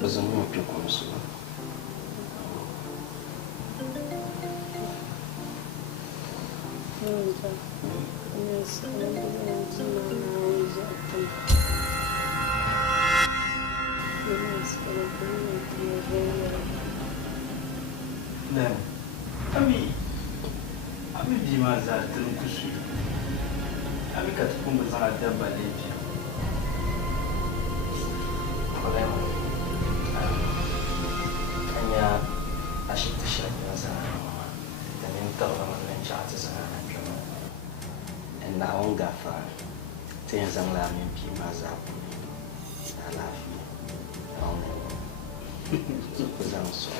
Mas eu não fico com isso. Não. Ami di ma za tun kusu. Ami ka tukun za da baleji. Problema. Kanya ashita shanya za mama. Tanin tawra man chata za na jama. En na on gafa. Tin zang la min pi ma za pu. Na la fi. On ne. Ko zang so.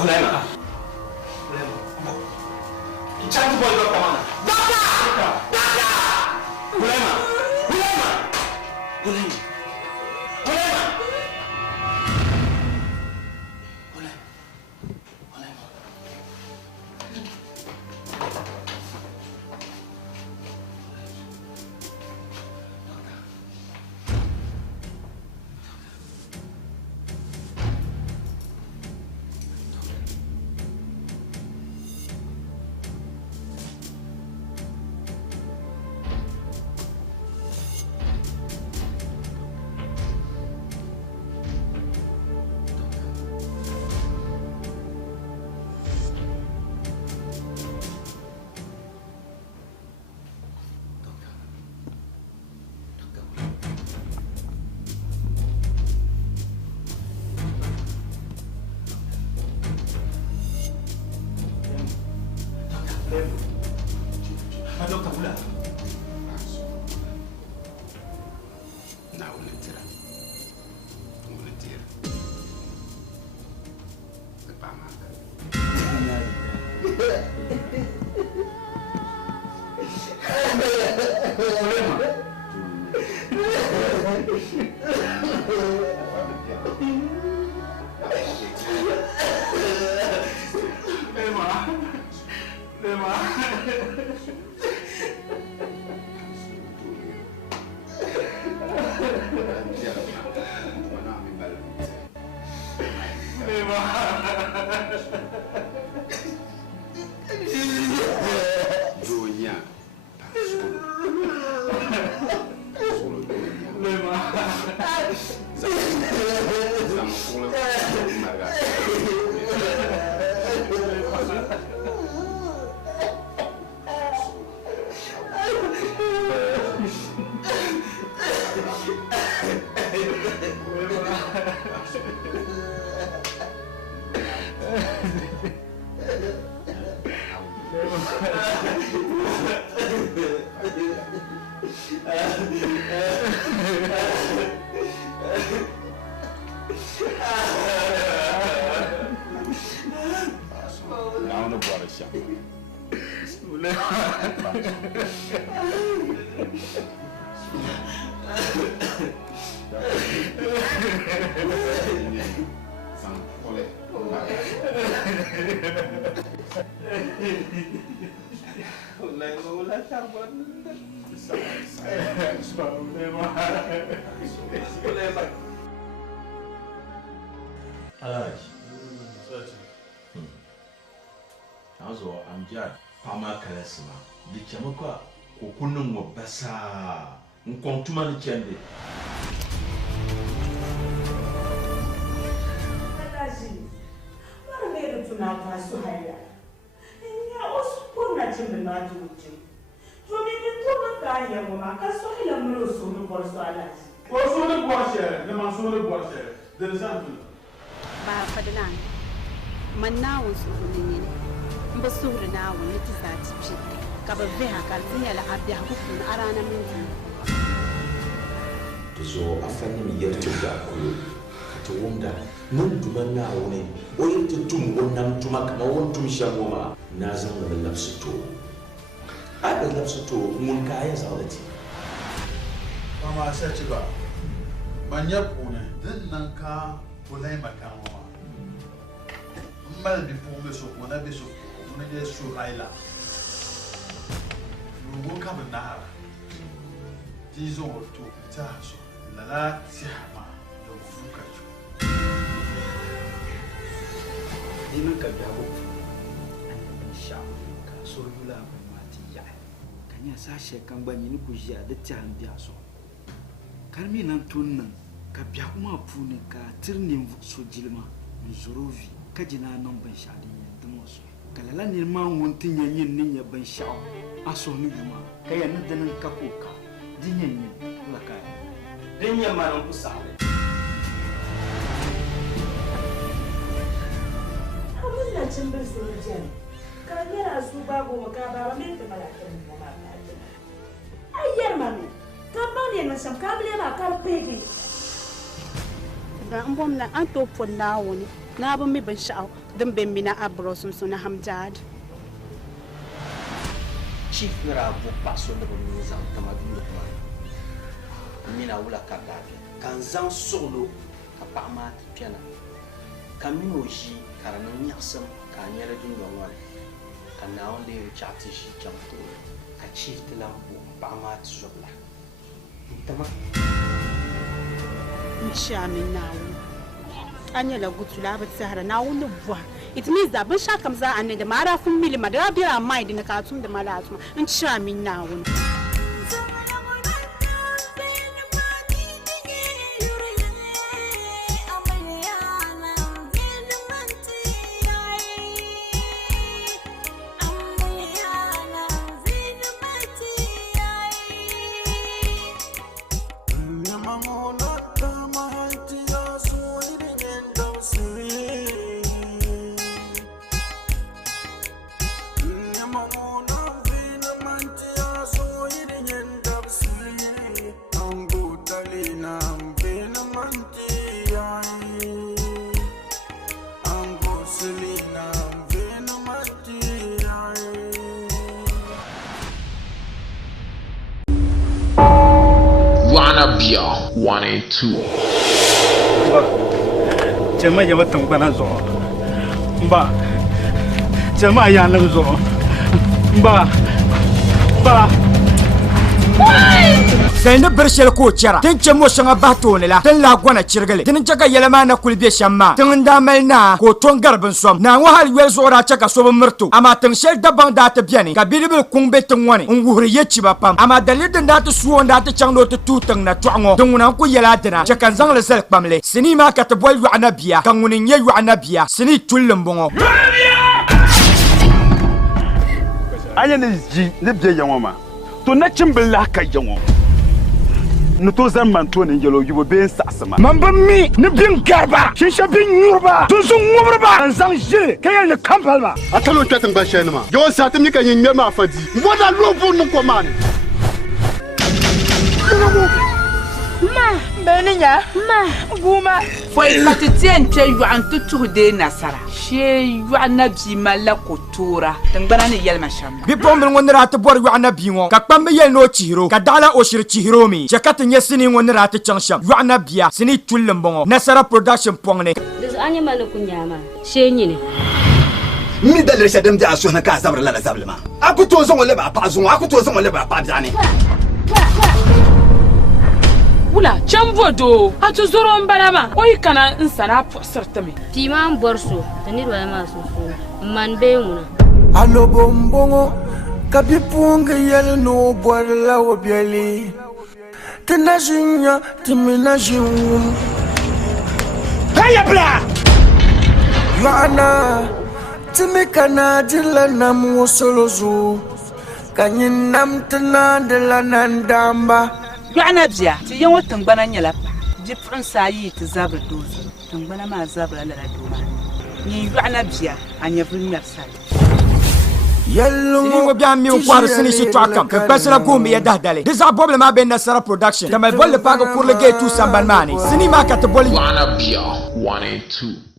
Olema. Jangan buat dokter mana? Dokter! Olema. Dokter pula. Nah, boleh tira. Terpamak. Azo amja pama kalasima dichamukwa kokunu ngobasa nkontuma ni chende Tataji mara ngero tunapaswa haya ya osipona chimbe na tuji tumini tuna kaya mama kaswahili mlo sunu borso alaji sunu borso ne ma sunu borso de zantu ba fadlan manna wasu ne mbasura na wani tizati bi kaba veha kalzinya la abdi hakufun arana minti zo afani mi yertu ga ko to wonda nun tuma na woni o yirtu tum wonnam tuma kama won tum shangoma na zan da nafsu to ada nafsu to mun kaya zawati mama sai ci ba Manya pune, din nanka pulai makanwa. Mal bi pume so mona bi so mona je su raila. Lugo ka benara. Disons autour taso. Lala tiama do fuka jo. Dinin ka biabo. Insha ka so yula mati ya. Kanya sa shekan banyi ni kujia da tan biya so. Karmi nan tunnan ka biya kuma pune ka tirnin so jilma nzorovi kajina nan ban shadi yadda musu kalala ne ma wontin yanyin nin ya ban sha'o aso ni juma kaya nan da nan ka koka dinyan yin laka dinyan ma nan kusale Abulla cin bar su jan ka yara su babu makaba ba min ta malakin ba ma ayyar mami Kabane na sam kabile ma kalpege. Da mbom na anto pon na woni na ba mi ban sha'aw dan ben mina abro sum suna hamjad. Chief ra bu paso de bu zam tama bi ma. Mina wula ka gafi. Kan zan solo ka pa ma ti piana. Kan mi moji karanan yaksam ka nyere dun don wal. Kan na on de chati shi jamto. Ka chief de la bu pa ma ti sobla. Tama. Nshamin nawo. Anya la gutula ba sahara nawo no bwa. It means that ban shakam za an da mara fun mili madara bira mai din ka tun da mala tuma. Nshamin nawo. Bia 1 and 2. Jama ya watan bana zo. Mba. Jama ya nan zo. Mba. Sai na bar shel ko chara tin ce mo shanga bato ne la tin la gwana chirgale tin jaga yelama na kulbe shamma tin da malna ko ton garbin som na wa hal wel zora chaka so murtu ama tin shel daban da ta biani ka bilbil kungbe tin wani nguhri yechi ba pam ama dalilin da ta suwon da ta changdo ta tutan na tuango tin wona ku yela dina chakan zang le sel pamle sini ma ka ta boy yu anabiya kan wunin ye yu anabiya sini tullum bongo Anya ne ji ne biye yanwa to na chimbilla ka yanwa no to zan manto ne yelo yubo ben sasama Mamba mi ni bin garba shin shabin yurba tun sun ngurba an san shi kayan ne kampalma atalo twetin ba shene ma yo satim ni kan yin ma fadi moda lobu no ko mani Ma beninya ma guma foi patitien che yu an tutu de nasara she yu anabi malakotura tangbana ni yelma sham bi pombe ngonira ta bor yu anabi ngo ka pambe yel no chihiro ka dala o shir chihiro mi jakata nyesini ngonira ta changsham yu anabiya sini tullum bongo nasara production pongne des anya malukunyama she nyine mi dalre shadam da so na ka sabra la sablema akuto zo ngole ba pa zo akuto zo ngole ba pa dani Wula chambodo atu zoro mbalama oyi kana nsana posartame timan borso tanirwa ma susu man beuna allo bombongo kabipunga yel no borla obiali tanajinya timinajum kaya bla yana timikana dilana musolozu kanyinam tanandela nandamba Yana biya ti yan watan gbana nyala pa difference ayi ti zabra dozo tan gbana ma zabra la doma ni yana biya anya vin mersa Sini ngo bia mi kwar sini shi twakam ka pasala gumi ya dahdale disa problem ma ben nasara production tamal bolle paga pour le gay tout samban mani sini ma ka to boli Wanna Bia 1 and 2.